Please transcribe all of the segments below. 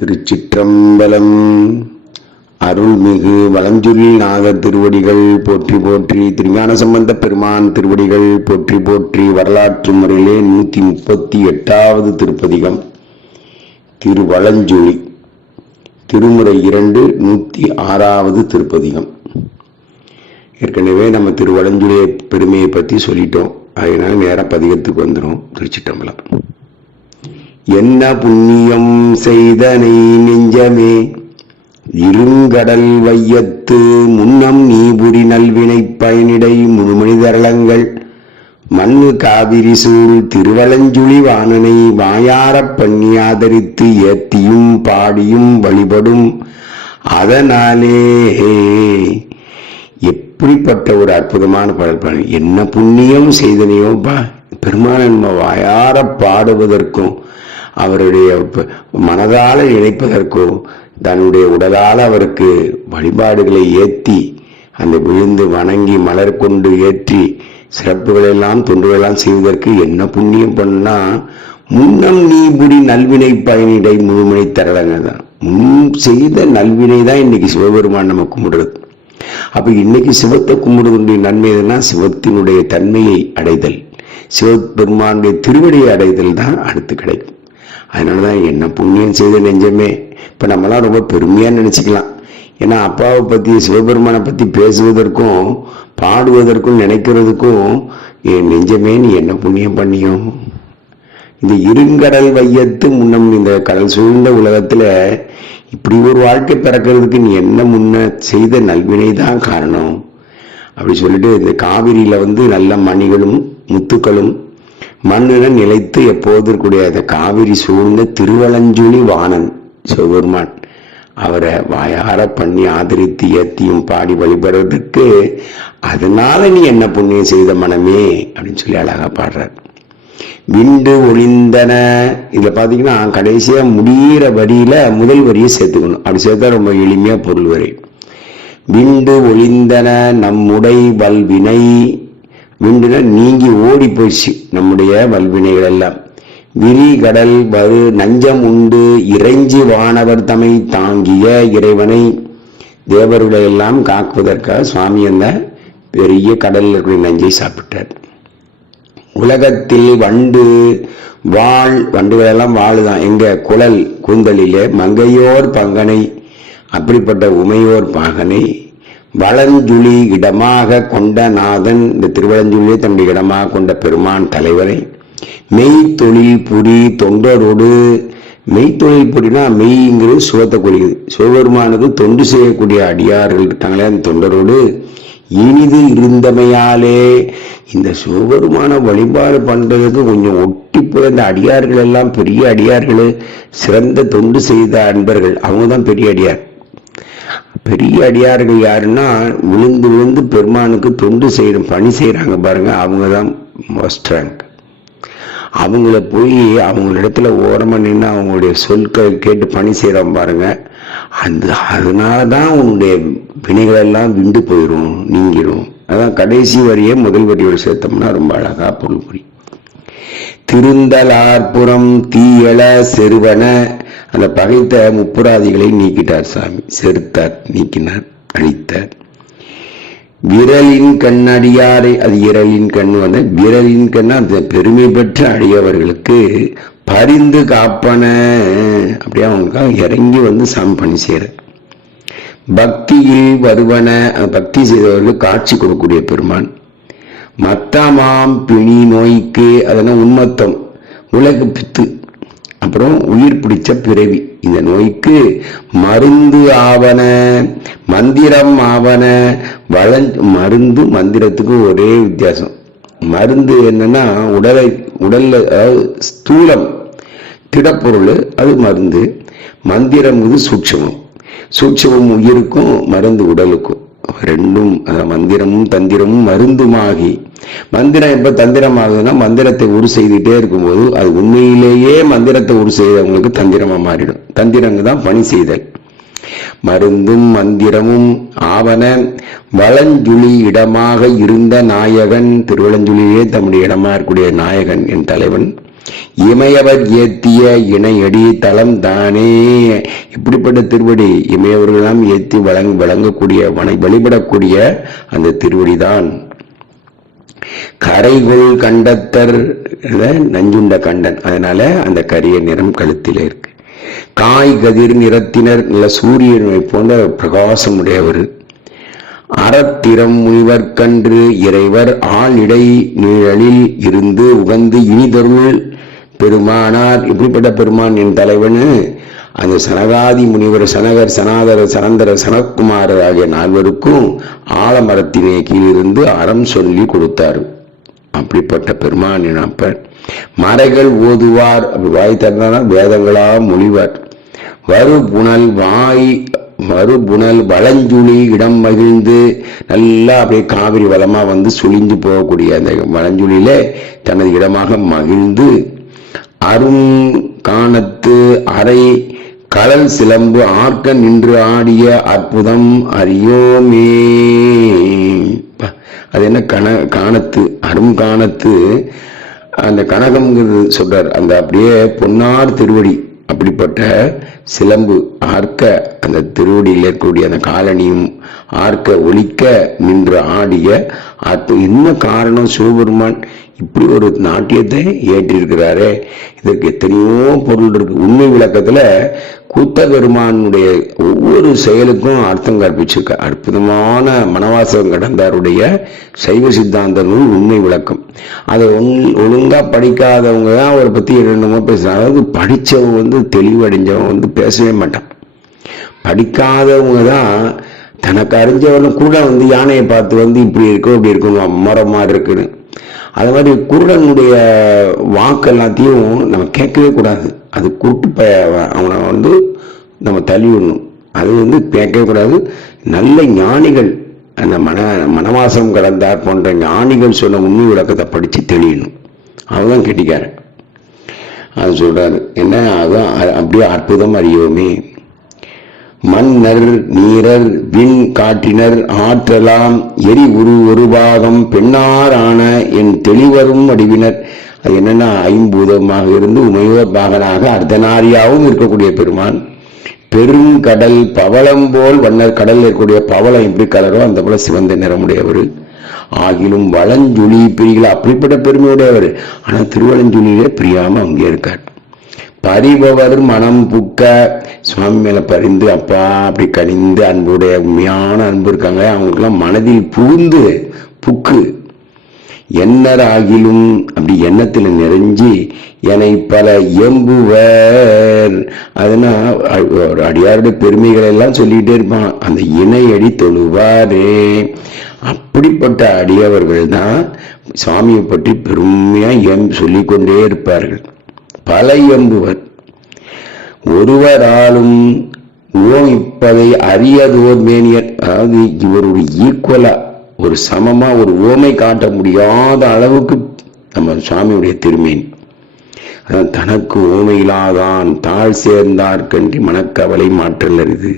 திருச்சிற்றம்பலம். அருள்மிகு வளஞ்சுரி நாகர் திருவடிகள் போற்றி போற்றி திருஞான சம்பந்த பெருமான் திருவடிகள் போற்றி போற்றி வரலாற்று முறையிலே நூற்றி முப்பத்தி எட்டாவது திருப்பதிகம். திருவளஞ்சுழி திருமுறை இரண்டு நூற்றி ஆறாவது திருப்பதிகம். ஏற்கனவே நம்ம திருவளஞ்சுழிய பெருமையை பற்றி சொல்லிட்டோம். அதனால நேராக பதிகத்துக்கு வந்துடும் திருச்சிட்டம்பலம் என்ன புண்ணியம் செய்தனை நெஞ்சமே? இருங்கடல் வையத்து முன்னம் நீபுரி நல்வினை பயனிடை முழுமனிதரளங்கள் மண்ணு காவிரி சூழ் திருவலஞ்சுழி வாணனை வாயாரப் பண்ணி ஆதரித்து ஏத்தியும் பாடியும் வழிபடும் அதனாலே எப்படிப்பட்ட ஒரு அற்புதமான பாடல் என்ன புண்ணியம் செய்தனையோப்பா. பெருமாள் நம்ம வாயார பாடுவதற்கும் அவருடைய மனதால் மனதால நினைப்பதற்கும் தன்னுடைய உடலால் அவருக்கு வழிபாடுகளை ஏத்தி அந்த விழுந்து வணங்கி மலர் கொண்டு ஏற்றி சிறப்புகளெல்லாம் தொண்டுகளெல்லாம் செய்வதற்கு என்ன புண்ணியம் பண்ணா முன்னம் நீபுடி நல்வினை பயனிடை முழுமனை தரலங்க தான் முன் செய்த நல்வினை தான் இன்னைக்கு சிவபெருமான் நம்ம கும்பிடுறது. அப்ப இன்னைக்கு சிவத்தை கும்பிடுவதனுடைய நன்மை எதுனா சிவத்தினுடைய தன்மையை அடைதல். சிவபெருமானுடைய திருவடியை அடைதல் தான் அடுத்து கிடைக்கும். அதனாலதான் என்ன புண்ணியம் செய்த நெஞ்சமே. இப்போ நம்மலாம் ரொம்ப பெருமையாக நினச்சிக்கலாம். ஏன்னா அப்பாவை பற்றி சிவபெருமானை பற்றி பேசுவதற்கும் பாடுவதற்கும் நினைக்கிறதுக்கும் என் நெஞ்சமே நீ என்ன புண்ணியம் பண்ணியும் இந்த இருங்கடல் வையத்து முன்னம் இந்த கடல் சூழ்ந்த உலகத்தில் இப்படி ஒரு வாழ்க்கை பிறக்கிறதுக்கு நீ என்ன முன்ன செய்த நல்வினை தான் காரணம். அப்படி சொல்லிட்டு இந்த காவிரியில் வந்து நல்ல மணிகளும் முத்துக்களும் மண்ணுடன் நிலைத்து எப்போது இருக்கக்கூடிய அந்த காவிரி சூழ்ந்த திருவலஞ்சுழி வாணன் சிவபெருமான் அவரை வாயார பண்ணி ஆதரித்து ஏத்தியும் பாடி வழிபடுறதுக்கு அதனால நீ என்ன புண்ணியம் செய்த மனமே அப்படின்னு சொல்லி அழகா பாடுறார். விண்டு ஒளிந்தன இதில் பார்த்தீங்கன்னா கடைசியா முடியிற வரியில முதல் வரியை சேர்த்துக்கணும். அப்படி சேர்த்தா ரொம்ப எளிமையா பொருள் வரை விண்டு ஒளிந்தன நம்முடை வல்வினை. விண்டுன நீங்கி ஓடி போயிடுச்சு நம்முடைய வல்வினைகள் எல்லாம் விரி கடல் வரு நஞ்சம் உண்டு இறைஞ்சி வானவர் தமை தாங்கிய இறைவனை தேவர்களை எல்லாம் காக்குவதற்காக சுவாமி அந்த பெரிய கடலில் இருக்கிற நஞ்சை சாப்பிட்டார். உலகத்தில் வண்டு வாழ் வண்டுகளெல்லாம் வாழுதான் எங்க குழல் கூந்தலிலே மங்கையோர் பங்கனை அப்படிப்பட்ட உமையோர் பாகனை வளஞ்சுழி இடமாக கொண்ட நாதன் இந்த திருவளஞ்சுழியை தன்னுடைய இடமாக கொண்ட பெருமான் தலைவரை மெய்த்தொழில் புரி தொண்டரோடு மெய்த்தொழில் புரினா மெய்ங்கிறது சுகத்தை குறிக்குது. சிவபெருமானுக்கு தொண்டு செய்யக்கூடிய அடியார்கள் இருக்காங்களே அந்த தொண்டரோடு இனிது இருந்தமையாலே இந்த சிவபெருமான வழிபாடு பண்றதுக்கு கொஞ்சம் ஒட்டி போய் அந்த அடியார்கள் எல்லாம் பெரிய அடியார்கள் சிறந்த தொண்டு செய்த அன்பர்கள். அவங்க தான் பெரிய அடியார். பெரிய அடியார்கள் யாருன்னா விழுந்து விழுந்து பெருமானுக்கு தொண்டு செய்கிற பணி செய்கிறாங்க பாருங்க அவங்க தான் மோஸ்ட் ரேங்க் அவங்கள போய் அவங்களிடத்துல ஓரமாக நின்று அவங்களுடைய சொற்கள் கேட்டு பணி செய்கிறோம் பாருங்க அந்த அதனால தான் உன்னுடைய வினைகளெல்லாம் விண்டு போயிடும் நீங்கிடும் அதான் கடைசி வரியே முதல் வரியோடு சேர்த்தோம்னா ரொம்ப அழகாக பொருள் புரியும் திருந்தலார்புறம் தீயல செருவன அந்த பகைத்த முப்புராதிகளை நீக்கிட்டார் சாமி. செருத்தார் நீக்கினார் அழித்தார். விரலின் கண்ணடியாரை அது இரலின் கண் வந்து விரலின் கண் அந்த பெருமை பெற்ற அடியவர்களுக்கு பரிந்து காப்பன. அப்படியே அவங்களுக்காக இறங்கி வந்து சாமி பணி செய்யற பக்தியில் வருவன பக்தி செய்தவர்களுக்கு காட்சி கொடுக்கக்கூடிய பெருமான். மத்தமாம் பிணி நோய்க்கு அதெல்லாம் உண்மத்தம். உலக பித்து. அப்புறம் உயிர் பிடிச்ச பிறவி. இந்த நோய்க்கு மருந்து ஆவன மந்திரம் ஆவன வள மருந்து மந்திரத்துக்கு ஒரே வித்தியாசம். மருந்து என்னன்னா உடலை உடல்ல அதாவது ஸ்தூலம் திடப்பொருள் அது மருந்து. மந்திரம் இது சூட்சமம். சூட்சமம் உயிருக்கும் மருந்து உடலுக்கும். ரெண்டும் மந்திரமும் தந்திரமும் மருந்துமாகி. மந்திரம் எப்ப தந்திரம் ஆகுதுன்னா மந்திரத்தை உரு செய்துட்டே இருக்கும்போது அது உண்மையிலேயே மந்திரத்தை உரு செய்தவங்களுக்கு தந்திரமா மாறிடும். தந்திரங்க தான் பணி செய்தல். மருந்தும் மந்திரமும் ஆவன வளஞ்சுழி இடமாக இருந்த நாயகன் திருவளஞ்சுழியே தம்முடைய இடமா இருக்கக்கூடிய நாயகன் என் தலைவன். இமையவர் ஏத்திய இணையடி தலம் தானே இப்படிப்பட்ட திருவடி இமையவர்களெல்லாம் ஏத்தி வழங்க வழங்கக்கூடிய வனை வழிபடக்கூடிய அந்த திருவடிதான். கரைகுள் கண்டத்தர் நஞ்சுண்ட கண்டன். அதனால அந்த கரிய நிறம் கழுத்தில இருக்கு. காய் கதிர் நிறத்தினர் நல்ல சூரியனை போன்ற பிரகாசம் உடையவர். அறத்திறம் முனிவர்கன்று இறைவர் ஆளிடை நிழலில் இருந்து உகந்து இனிதருள் பெருமானார் இப்படிப்பட்ட பெருமான் என் தலைவனு. அந்த சனகாதி முனிவர் சனகர் சனாதர சனந்தர சனக்குமாரர் ஆகிய நால்வருக்கும் ஆலமரத்தினே கீழிருந்து அறம் சொல்லி கொடுத்தார். அப்படிப்பட்ட பெருமானின் அப்பன். மறைகள் ஓதுவார் அப்படி வாய் திறந்தால் வேதங்களா மொழிவார். வரு புனல் வாய் மறுபுணல் வளஞ்சுழி இடம் மகிழ்ந்து நல்லா அப்படியே காவிரி வளமா வந்து சுழிஞ்சு போகக்கூடிய அந்த வளஞ்சுழியில தனது இடமாக மகிழ்ந்து அருண் காணத்து அறை கடல் சிலம்பு ஆர்க்க நின்று ஆடிய அற்புதம் அறியோமே. அது என்ன கண காணத்து அரும் காணத்து அந்த கனகம்ங்கிறது சொல்றார். அந்த அப்படியே பொன்னார் திருவடி அப்படிப்பட்ட சிலம்பு ஆர்க்க அந்த திருவடியில் இருக்கக்கூடிய அந்த காலனியும் ஆர்க்க ஒழிக்க நின்று ஆடிய அது என்ன காரணம் சிவபெருமான் இப்படி ஒரு நாட்டியத்தை ஏற்றிருக்கிறாரே? இதற்கு எத்தனையோ பொருள் இருக்கு. உண்மை விளக்கத்தில் கூத்த பெருமானுடைய ஒவ்வொரு செயலுக்கும் அர்த்தம் கற்பிச்சிருக்க. அற்புதமான மனவாசகம் கடந்தாருடைய சைவ சித்தாந்த நூல் உண்மை விளக்கம். அதை ஒழு- ஒழுங்காக படிக்காதவங்க தான் அவரை பற்றி என்னென்னமோ பேசுகிறாங்க அதாவது படித்தவங்க வந்து தெளிவடைஞ்சவங்க வந்து பேசவே மாட்டான். படிக்காதவங்க தான் தனக்கு அறிஞ்சவனும் குருடன் வந்து யானையை பார்த்து வந்து இப்படி இருக்கும் இப்படி இருக்கும் மரமா இருக்குன்னு. அது மாதிரி குருடனுடைய வாக்கு எல்லாத்தையும் நம்ம கேட்கவே கூடாது. அது குருட்டு ப அவனை வந்து நம்ம தள்ளிவிடணும். அது வந்து கேட்கவே கூடாது. நல்ல ஞானிகள் அந்த மன மனவாசம் கடந்தார் போன்ற ஞானிகள் சொன்ன உண்மை விளக்கத்தை படித்து தெளியணும். அவதான் கெட்டிக்காரன். அது சொல்கிறாரு என்ன அதுதான் அப்படியே அற்புதம் அறியோமே. மன்னர் நீரர் விண் காட்டினர் ஆற்றலாம் எரி உரு ஒரு பாகம் பெண்ணார் ஆன என் தெளிவரும் வடிவினர். அது என்னன்னா ஐம்பூதமாக இருந்து உமையோர் பாகனாக அர்த்தநாரியாவும் இருக்கக்கூடிய பெருமான். பெருங்கடல் பவளம் போல் வண்ணர் கடல் இருக்கக்கூடிய பவளம் எப்படி கலரோ அந்த போல சிவந்த நிறமுடையவர். ஆகிலும் வளஞ்சுழி பிரிகள் அப்படிப்பட்ட பெருமையுடையவர். ஆனால் திருவளஞ்சுழியிலே பிரியாம அங்கே இருக்கார். பறிபவர் மனம் புக்க சுவாமி மேல பரிந்து அப்பா அப்படி கனிந்து அன்புடைய உண்மையான அன்பு இருக்காங்க அவங்களுக்கெல்லாம் மனதில் புகுந்து புக்கு. எண்ணர் ஆகிலும் அப்படி எண்ணத்தில் நிறைஞ்சி என்னை பல எம்புவர் அதுனா ஒரு அடியாருடைய பெருமைகளை எல்லாம் சொல்லிட்டே இருப்பான். அந்த இணையடி தொழுவாரே. அப்படிப்பட்ட அடியவர்கள் தான் சுவாமியை பற்றி பெருமையா எம் சொல்லிக்கொண்டே இருப்பார்கள். பல எம்புவர் ஒருவராலும் ஓமிப்பதை அறியது மேனியர் அதாவது இவருடைய ஈக்குவலா ஒரு சமமா ஒரு ஓமை காட்ட முடியாத அளவுக்கு நம்ம சுவாமியுடைய திருமேன். தனக்கு ஓமையிலாதான் தாழ் சேர்ந்தார்கன்றி மனக்கவலை மாற்றல் அரிது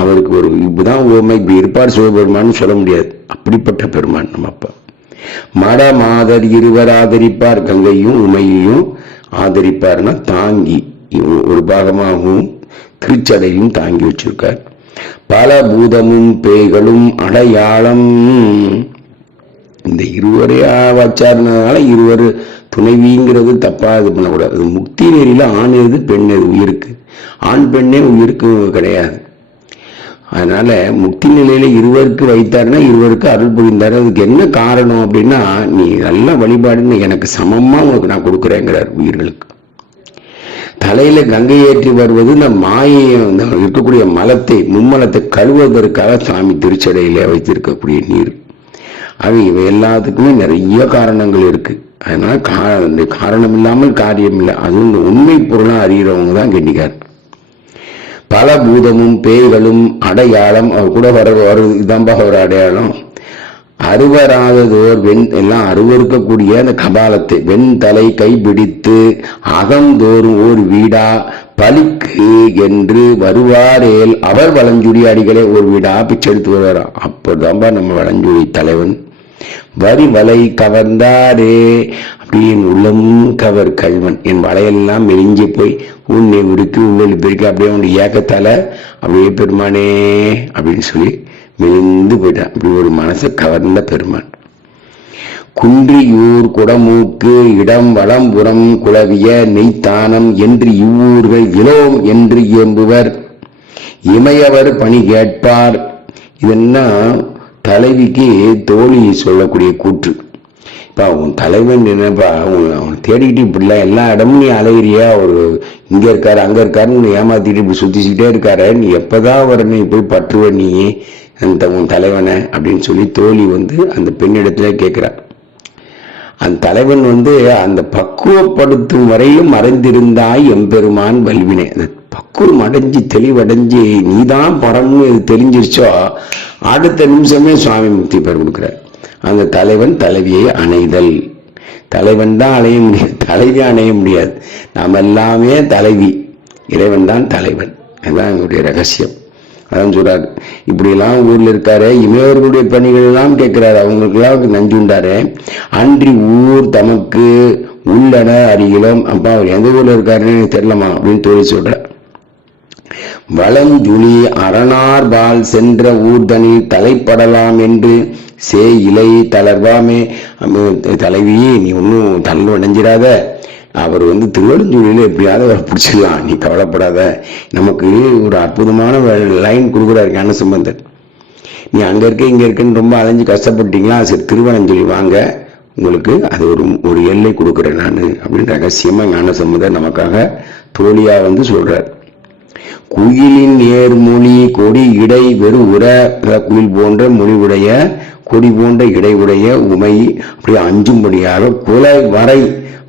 அவருக்கு ஒரு இப்படிதான் ஓமை இப்படி இருப்பார் சிவபெருமான்னு சொல்ல முடியாது. அப்படிப்பட்ட பெருமான் நம்ம அப்பா. மட மாதர் இருவர் ஆதரிப்பார் கங்கையும் உமையையும் ஆதரிப்பார்னா தாங்கி ஒரு பாகமாகவும் திருச்சடையும் தாங்கி வச்சிருக்கார். பல பூதமும் பேய்களும் அடையாளம். இந்த இருவரையா வச்சாருனால இருவர் துணைவிங்கிறது தப்பா இது பண்ணக்கூடாது. முக்தி நெறியில ஆண் எது பெண் எது உயிருக்கு. ஆண் பெண்ணே உயிருக்கு கிடையாது. அதனால முக்தி நிலையில இருவருக்கு வைத்தாருன்னா இருவருக்கு அருள் புரிந்தார். அதுக்கு என்ன காரணம் அப்படின்னா நீ நல்ல வழிபாடுன்னு எனக்கு சமமா உனக்கு நான் கொடுக்குறேங்கிறார் உயிர்களுக்கு. தலையில கங்கை ஏற்றி வருவது இந்த மாயை இருக்கக்கூடிய மலத்தை மும்மலத்தை கழுவுவதற்காக சாமி திருச்சடையில வைத்திருக்கக்கூடிய நீர். அது இவை எல்லாத்துக்குமே நிறைய காரணங்கள் இருக்கு. அதனால கா- காரணம் இல்லாமல் காரியம் இல்லை. அதுவும் இந்த உண்மை பொருளாக அறிகிறவங்க தான் கெட்டிக்கார் பல பூதமும் பேய்களும் அடையாளம் அவர் கூட வர வருது இதான்பா ஒரு அடையாளம். அறுவராததோர் வெண் எல்லாம் அருவருக்கக்கூடிய அந்த கபாலத்தை வெண் தலை கைப்பிடித்து அகந்தோறும் ஓர் வீடா பலிக்கு என்று வருவாரேல் அவர் வளஞ்சுடி அடிகளை ஒரு வீடா பிச்செடுத்து வருவாராம் அப்போதான்பா நம்ம வளஞ்சுடி தலைவன். வரி வலை கவர்ந்தாரே அப்ப என் உள்ளம் கவர் கல்வன் என் வலையெல்லாம் மெலிஞ்சு போய் உன்னை உருக்கி உன்னை பெருக்கி அப்படியே உன் ஏக்கத்தால அப்படியே பெருமானே அப்படின்னு சொல்லி மெலிந்து போயிட்டான். அப்படி ஒரு மனசை கவர்ந்த பெருமான். குன்றியூர் குடமூக்கு இடம் வளம்புறம் குளவிய நெய்த்தானம் என்று இவ்வூர்கள் இலோம் என்று இயம்புவர் இமையவர் பணி கேட்பார். இதெல்லாம் தலைவிக்கு தோழி சொல்லக்கூடிய கூற்று. இப்போ உன் தலைவன் நினைப்பா? அவன் அவனை தேடிக்கிட்டு இப்படிலாம் எல்லா இடமும் நீ அலையிறியா? ஒரு இங்கே இருக்காரு அங்க இருக்காருன்னு ஏமாத்திட்டு இப்படி சுற்றிச்சுக்கிட்டே இருக்காரு. நீ எப்பதான் அவரை நீ போய் பற்றுவ நீ அந்த உன் தலைவனை அப்படின்னு சொல்லி தோழி வந்து அந்த பெண்ணிடத்துல கேட்கிறார் அந்த தலைவன் வந்து அந்த பக்குவப்படுத்தும் வரையும் மறைந்திருந்தாய் எம்பெருமான் வல்வினை. அந்த பக்குவம் அடைஞ்சு தெளிவடைஞ்சு நீதான் படம்னு தெரிஞ்சிருச்சோ அடுத்த நிமிஷமே சுவாமி முக்தி பெற கொடுக்குறார். அந்த தலைவன் தலைவியை அணைதல். தலைவன் தான் அணைய முடியாது தலைவி அணைய முடியாது. நாம் எல்லாமே தலைவி. இறைவன் தான் தலைவன். அதுதான் எங்களுடைய ரகசியம். அதான் சொல்றாரு. இப்படியெல்லாம் ஊர்ல இருக்காரு இமையவர்களுடைய பணிகள் எல்லாம் கேட்கிறாரு. அவங்களுக்கெல்லாம் நஞ்சு உண்டாரு. அன்றி ஊர் தமக்கு உள்ளன அருகிலும் அப்பா அவர் எந்த ஊர்ல இருக்காருன்னு எனக்கு தெரியலமா அப்படின்னு தோழி சொல்றார் வளஞ்சுழி அரணார்பால் சென்ற ஊர்தனில் தலைப்படலாம் என்று சே இலை தளர்வாமே. தலைவி நீ ஒன்றும் தள்ளு அடைஞ்சிடாத. அவர் வந்து திருவள்ளஞ்சூரியில் எப்படியாவது அவரை பிடிச்சிடலாம். நீ கவலைப்படாத. நமக்கு ஒரு அற்புதமான லைன் கொடுக்குறாரு ஞான சம்பந்தர் நீ அங்க இருக்க இங்க இருக்கேன்னு ரொம்ப அலைஞ்சு கஷ்டப்பட்டீங்களா சரி திருவனஞ்சொலி வாங்க. உங்களுக்கு அது ஒரு ஒரு எல்லை கொடுக்குறேன் நான் அப்படின்னு ரகசியமாக ஞான சம்பந்தர் நமக்காக தோழியா வந்து சொல்கிறார் குயிலின் நேர்மொழி கொடி இடை வெறு உர குயில் போன்ற மொழிவுடைய கொடி போன்ற இடையுடைய உமை அப்படி அஞ்சும்படியாக குலை வரை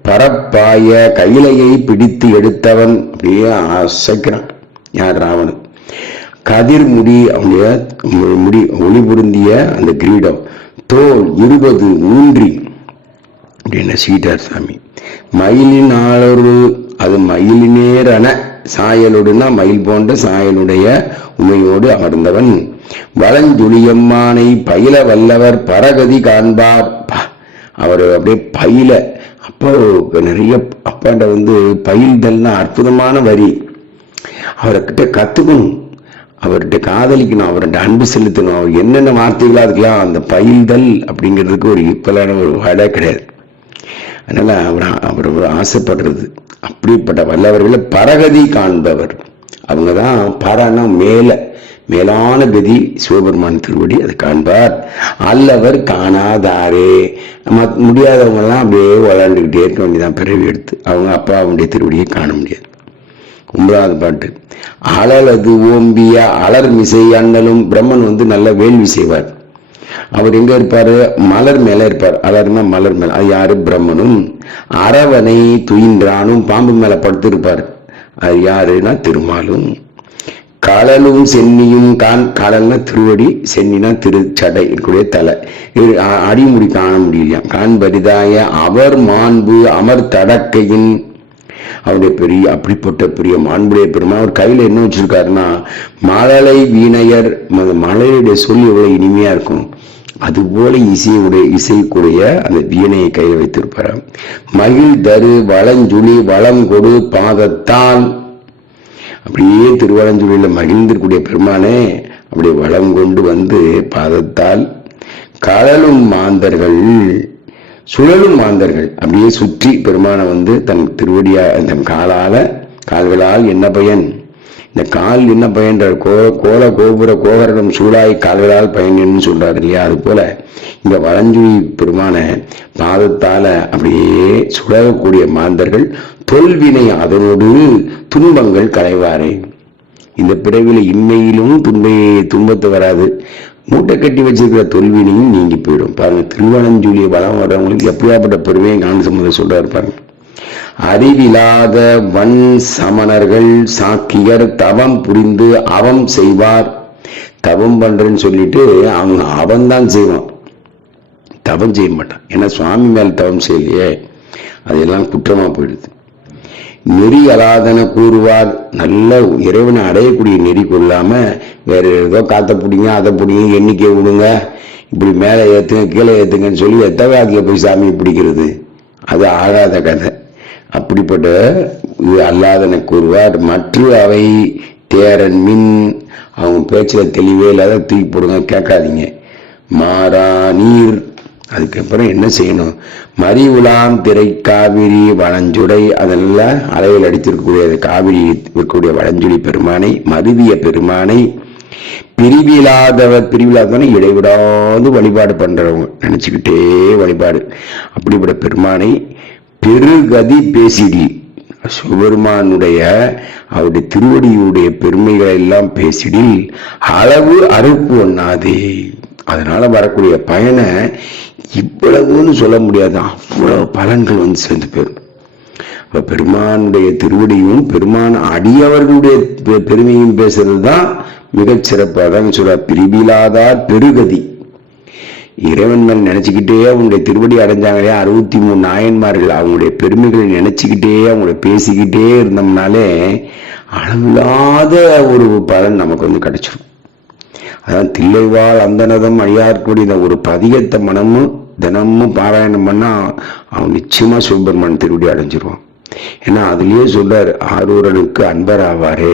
பரப்பாய கையிலையை பிடித்து எடுத்தவன் அப்படியே அசைக்கிறான். யார் ராவணன்? கதிர் முடி அவனுடைய முடி ஒளி பொருந்திய அந்த கிரீடம் தோல் இருபது ஊன்றி. அப்படின்னு சீட்டார் சாமி? மயிலின் ஆளொரு அது மயிலினேரன சாயலுடனா மயில் போன்ற சாயலுடைய உமையோடு அமர்ந்தவன். வளஞ்சுழியம்மானை பயில வல்லவர் பரகதி காண்பார். அவர் அப்படியே பயில. அப்போ நிறைய அப்பாண்ட வந்து பயில்தல்னா அற்புதமான வரி. அவர்கிட்ட கத்துக்கணும். அவர்கிட்ட காதலிக்கணும். அவர்கிட்ட அன்பு செலுத்தணும். அவர் என்னென்ன வார்த்தைகளா அதுக்கெல்லாம் அந்த பயில்தல் அப்படிங்கிறதுக்கு ஒரு ஈக்குவலான ஒரு வேலை கிடையாது. அதனால அவர் அவர் ஆசைப்படுறது. அப்படிப்பட்ட வல்லவர்களை பரகதி காண்பவர். அவங்க தான் பரனா மேல. மேலான கதி சிவபெருமான் திருவடி அதை காண்பார். அல்லவர் காணாதாரே. மத் முடியாதவங்க அப்படியே விளாண்டுக்கிட்டே இருக்க வேண்டியதான் பிறவி எடுத்து. அவங்க அப்பா அவனுடைய திருவடியை காண முடியாது. ஒன்பதாவது பாட்டு. அழலது ஓம்பிய அலர் மிசை அண்ணலும் பிரம்மன் வந்து நல்ல வேள்வி செய்வார். அவர் எங்க இருப்பாரு? மலர் மேல இருப்பார். அலர்னா மலர் மேல. அது யாரு? பிரம்மனும். அரவனை துயின்றானும் பாம்பு மேல படுத்து இருப்பார் அது யாருன்னா திருமாலும். களலும் சென்னியும் கான் களல்னா திருவடி சென்னினா திருச்சடை கூட தலை. இது அடிமுடி காண முடியலையா? காண்பரிதாய அவர் மாண்பு அமர் தடக்கையின். அவருடைய பெரிய அப்படிப்பட்ட பெரிய மாண்புடைய பெருமா அவர் கையில என்ன வச்சிருக்காருன்னா மழலை வீணையர் மழலையுடைய சொல் எவ்வளவு இனிமையா இருக்கும். அதுபோல இசையுடைய இசைக்குடைய அந்த வீணையை கையில் வைத்திருப்பார் மகிழ் தரு வளஞ்சுழி வளம் கொடு பாதத்தால் அப்படியே திருவளஞ்சுழியில மகிழ்ந்திருக்கூடிய பெருமானே அப்படியே வளம் கொண்டு வந்து பாதத்தால் கடலும் மாந்தர்கள் சுழலும் மாந்தர்கள் அப்படியே சுற்றி பெருமானை வந்து தன் திருவடியா தன் காலால கால்களால் என்ன பயன்? இந்த கால் என்ன பயன்ற கோ கோல கோபுர கோகரணம் சூடாய் கால்களால் பயன்னு சொல்றாரு இல்லையா? அது போல இந்த வளஞ்சுழி பெருமான பாதத்தால அப்படியே சுழகக்கூடிய மாந்தர்கள் தொல்வினை அதனோடு துன்பங்கள் களைவாரே. இந்த பிறவில இன்மையிலும் துன்பை துன்பத்து வராது. மூட்டை கட்டி வச்சிருக்கிற தொல்வினையும் நீங்கி போயிடும். பாருங்க திருவனஞ்சூலிய வளம் வர்றவங்களுக்கு எப்படியாப்பட்ட பெருமையை ஞான சம்பந்தம் சொல்றாரு பாருங்க. அறிவிலாத வன் சமணர்கள் சாக்கியர் தவம் புரிந்து அவம் செய்வார். தவம் பண்றேன்னு சொல்லிட்டு அவங்க அவன் தான் செய்வான். தவம் செய்ய மாட்டான். ஏன்னா சுவாமி மேல் தவம் செய்யலையே. அதெல்லாம் குற்றமா போயிடுது. நெறி அலாதன கூறுவார். நல்ல இறைவனை அடையக்கூடிய நெறி கொள்ளாம வேற ஏதோ காத்த பிடிங்க அதை பிடிங்க எண்ணிக்கை விடுங்க. இப்படி மேலே ஏற்றுங்க கீழே ஏற்றுங்கன்னு சொல்லி எத்தவாக்கில் போய் சாமியை பிடிக்கிறது? அது ஆகாத கதை. அப்படிப்பட்ட இது அல்லாதன கூறுவார். மற்ற அவை தேரன் மின் அவங்க பேச்சில் தெளிவே இல்லாத தூக்கி போடுங்க கேட்காதீங்க. மாறா நீர் அதுக்கப்புறம் என்ன செய்யணும்? மறி உலாம் திரை காவிரி வளஞ்சுடை அதெல்லாம் அலையில் அடித்திருக்கக்கூடிய அந்த காவிரி இருக்கக்கூடிய வளஞ்சுடி பெருமானை மருவிய பெருமானை பிரிவில்லாதவர் பிரிவில்லாதவனை இடைவிடாது வழிபாடு பண்ணுறவங்க நினச்சிக்கிட்டே வழிபாடு. அப்படிப்பட்ட பெருமானை பெருகதி பேசிடி. சிவபெருமானுடைய அவருடைய திருவடியுடைய பெருமைகளை எல்லாம் பேசிடில் அளவு அறுப்பு ஒண்ணாதே. அதனால வரக்கூடிய பயனை இவ்வளவுன்னு சொல்ல முடியாது. அவ்வளவு பலன்கள் வந்து சேர்ந்து போயிடும். இப்போ பெருமானுடைய திருவடியும் பெருமான் அடியவர்களுடைய பெருமையும் பேசுறது தான் மிகச் சிறப்பாக சொல்ற. பிரிவிலாதார் பெருகதி. இறைவன் மேல் நினைச்சுக்கிட்டே அவங்களுடைய திருவடி அடைஞ்சாங்களே அறுபத்தி மூணு நாயன்மார்கள் அவங்களுடைய பெருமைகளை நினைச்சுக்கிட்டே அவங்கள பேசிக்கிட்டே இருந்தோம்னாலே அளவில்லாத ஒரு பலன் நமக்கு வந்து கிடைச்சிடும் அதான் தில்லைவாள் அந்தனதம் அழியார்க்கூடிய இந்த ஒரு பதியத்தை மனமும் தினமும் பாராயணம் பண்ணால் அவன் நிச்சயமாக சிவபெருமான் திருவடி அடைஞ்சிருவான். ஏன்னா அதுலேயே சொல்கிறார் ஆரூரனுக்கு அன்பர் ஆவாரே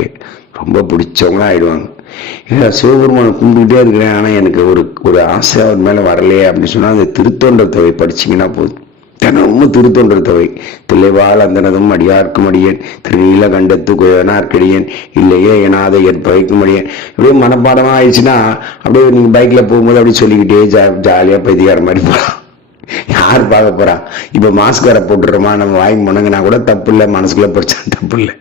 ரொம்ப பிடிச்சவங்களா ஆயிடுவாங்க. இல்லை சிவபெருமானை கும்பிட்டுட்டே இருக்கிறேன் ஆனால் எனக்கு ஒரு ஒரு ஆசை அவர் மேலே வரலையே அப்படின்னு சொன்னால் அந்த திருத்தொண்டத்தவை தொகை போதும். தினமும் திருத்தொண்டர் தொகை தில்லைவாள் அந்தனதும் அடியார்க்கும் அடியேன் திருநீல கண்டத்து குயனார்க்கடியேன் இல்லையே எனாத ஏற்பகைக்கும் அடியேன் இப்படியே மனப்பாடமாக ஆயிடுச்சுன்னா அப்படியே நீங்கள் பைக்கில் போகும்போது அப்படியே சொல்லிக்கிட்டே ஜா ஜாலியாக பைத்தியார மாதிரி போகலாம் யார் பார்க்க போறா? இப்ப மாஸ்க் வேற போட்டுருமா நம்ம வாங்கி முணங்கினா கூட தப்பு இல்லை மனசுக்குள்ள படிச்சா தப்பு இல்லை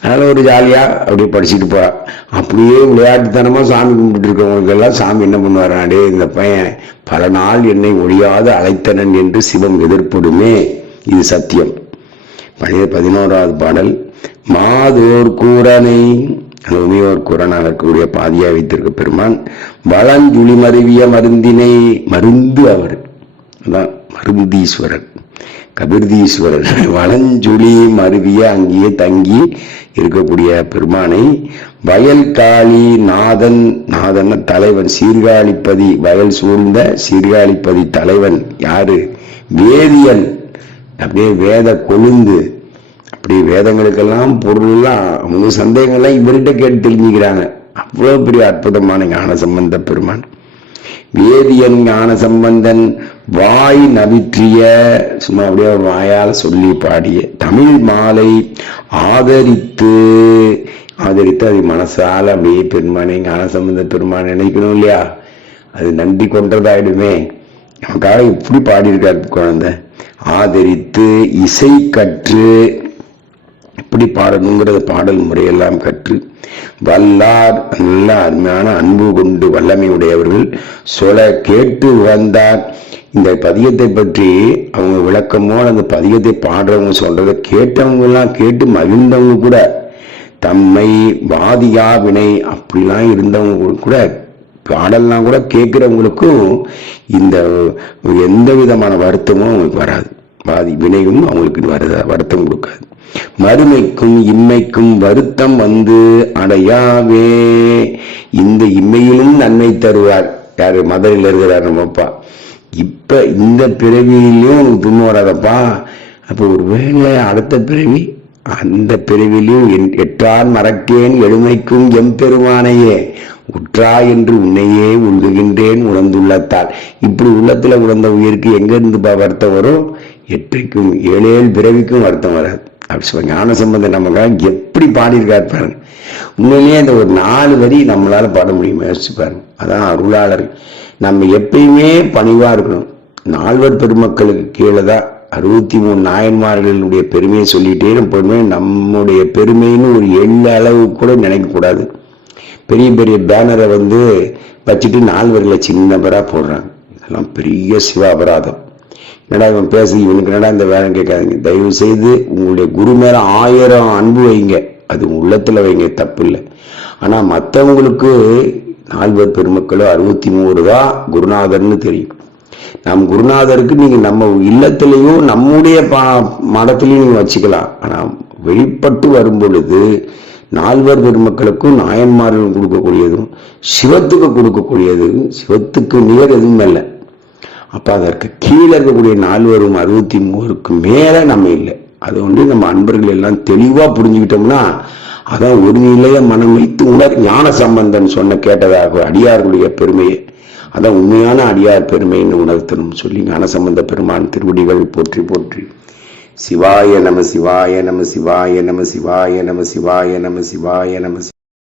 அதனால ஒரு ஜாலியா அப்படியே படிச்சுட்டு போறா. அப்படியே விளையாட்டுத்தனமா சாமி கும்பிட்டு இருக்கவங்களுக்கு எல்லாம் சாமி என்ன பண்ணுவாரு இந்த பையன் பல நாள் என்னை ஒழியாது அழைத்தனன் என்று சிவம் எதிர்ப்படுமே. இது சத்தியம். பழைய பதினோராவது பாடல் மாதோர் கூரனை அந்த உமையோர் கூரனாக இருக்கக்கூடிய பாதியா வைத்திருக்க பெருமான் வளஞ்சுழி மருவிய மருந்தினை. மருந்து அவர். அதான் மருந்தீஸ்வரர் கபிர்தீஸ்வரர். வளஞ்சுழி மருவிய அங்கேயே தங்கி இருக்கக்கூடிய பெருமானை வயல் காளி நாதன் நாதன் தலைவன் சீர்காழிப்பதி வயல் சூழ்ந்த சீர்காழிப்பதி தலைவன் யாரு? வேதியன் அப்படியே வேத கொழுந்து. அப்படி வேதங்களுக்கெல்லாம் பொருள்லாம் அவங்க சந்தேகங்கள்லாம் இவர்கிட்ட கேட்டு தெரிஞ்சுக்கிறாங்க. அவ்வளவு பெரிய அற்புதமான ஞான சம்பந்த பெருமான். வேதியன் ஞான சம்பந்தன் வாய் நவிற்றிய சும்மா அப்படியே வாயால் சொல்லி பாடிய தமிழ் மாலை ஆதரித்து. ஆதரித்து அது மனசால அப்படியே பெருமானை ஞான சம்பந்த பெருமான் நினைக்கணும் இல்லையா? அது நன்றி கொண்டதாயிடுமே. நமக்காக இப்படி பாடியிருக்காரு குழந்தை. ஆதரித்து இசை கற்று எப்படி பாடணுங்கிறத பாடல் முறையெல்லாம் கற்று வல்லார் நல்ல அருமையான அன்பு கொண்டு வல்லமை உடையவர்கள் சொல கேட்டு உகந்தார் இந்த பதியத்தை பற்றி அவங்க விளக்கமோ அந்த பதியத்தை பாடுறவங்க சொல்றதை கேட்டவங்கெல்லாம் கேட்டு மகிழ்ந்தவங்க கூட தம்மை வாதியா வினை அப்படிலாம் இருந்தவங்க கூட பாடல்லாம் கூட கேட்குறவங்களுக்கும் இந்த எந்த விதமான வருத்தமும் அவங்களுக்கு வராது. பாதி வினையும் அவங்களுக்கு வருதா வருத்தம் கொடுக்காது. மறுமைக்கும் இம்மைக்கும் வருத்தம் வந்து அடையாவே இந்த இம்மையிலும் நன்மை தருவார். யாரு? மதுரையில் இருக்கிறார் நம்ம அப்பா. இப்ப இந்த பிறவியிலையும் உனக்கு துன்பம் வராதப்பா. அப்ப ஒருவேளை அடுத்த பிறவி அந்த பிறவிலையும் என்- எற்றான் மறக்கேன் எழுமைக்கும் எம்பெருமானையே உற்றா என்று உன்னையே உள்குகின்றேன் உணர்ந்துள்ளத்தால். இப்படி உள்ளத்துல உணர்ந்த உயிருக்கு எங்க இருந்து பா வருத்தம் வரும்? எற்றைக்கும் ஏழேழு பிறவிக்கும் வருத்தம் வராது. அப்படி சொல்ல ஞான சம்பந்தம் நமக்காக எப்படி பாடியிருக்காரு பாருங்க. உண்மையிலேயே இந்த ஒரு நாலு வரி நம்மளால பாட முடியும். யோசிச்சு பாருங்க. அதான் அருளாளர். நம்ம எப்பயுமே பணிவா இருக்கணும். நால்வர் பெருமக்களுக்கு கீழே தான் அறுபத்தி மூணு நாயன்மார்களுடைய பெருமையை சொல்லிட்டே எப்போதுமே நம்முடைய பெருமைன்னு ஒரு எள்ள அளவு கூட நினைக்கக்கூடாது பெரிய பெரிய பேனரை வந்து வச்சுட்டு நால்வர்களை சின்னவராக போடுறாங்க. இதெல்லாம் பெரிய சிவ அபராதம் என்னடா இவன் பேசி இவனுக்கு என்னடா இந்த வேலை கேட்காதீங்க. தயவு செய்து உங்களுடைய குரு மேலே ஆயிரம் அன்பு வைங்க. அது உள்ளத்தில் வைங்க தப்பு இல்லை ஆனால் மற்றவங்களுக்கு நால்வர் பெருமக்களோ அறுபத்தி மூணு தான் குருநாதர்னு தெரியும். நம் குருநாதருக்கு நீங்கள் நம்ம இல்லத்திலையும் நம்முடைய பா- மடத்திலையும் நீங்கள் வச்சுக்கலாம். ஆனால் வெளிப்பட்டு வரும் பொழுது நால்வர் பெருமக்களுக்கும் நாயன்மார்கள் கொடுக்கக்கூடியதும் சிவத்துக்கு கொடுக்கக்கூடியது சிவத்துக்கு நிகர் எதுவும் இல்லை. அப்போ அதற்கு கீழே இருக்கக்கூடிய நால்வரும் அறுபத்தி மூவருக்கு மேலே நம்ம இல்லை. அது வந்து நம்ம அன்பர்கள் எல்லாம் தெளிவா புரிஞ்சுக்கிட்டோம்னா அதான் ஒரு நிலைய மனம் வைத்து உணர் ஞான சம்பந்தன் சொன்ன கேட்டதாக அடியார்களுடைய பெருமையை அதான் உண்மையான அடியார் பெருமைன்னு உணர்த்தணும் சொல்லி ஞானசம்பந்த பெருமான் திருவடிகள் போற்றி போற்றி. சிவாய நம சிவாய நம சிவாய நம சிவாய நம சிவாய நம சிவாய நம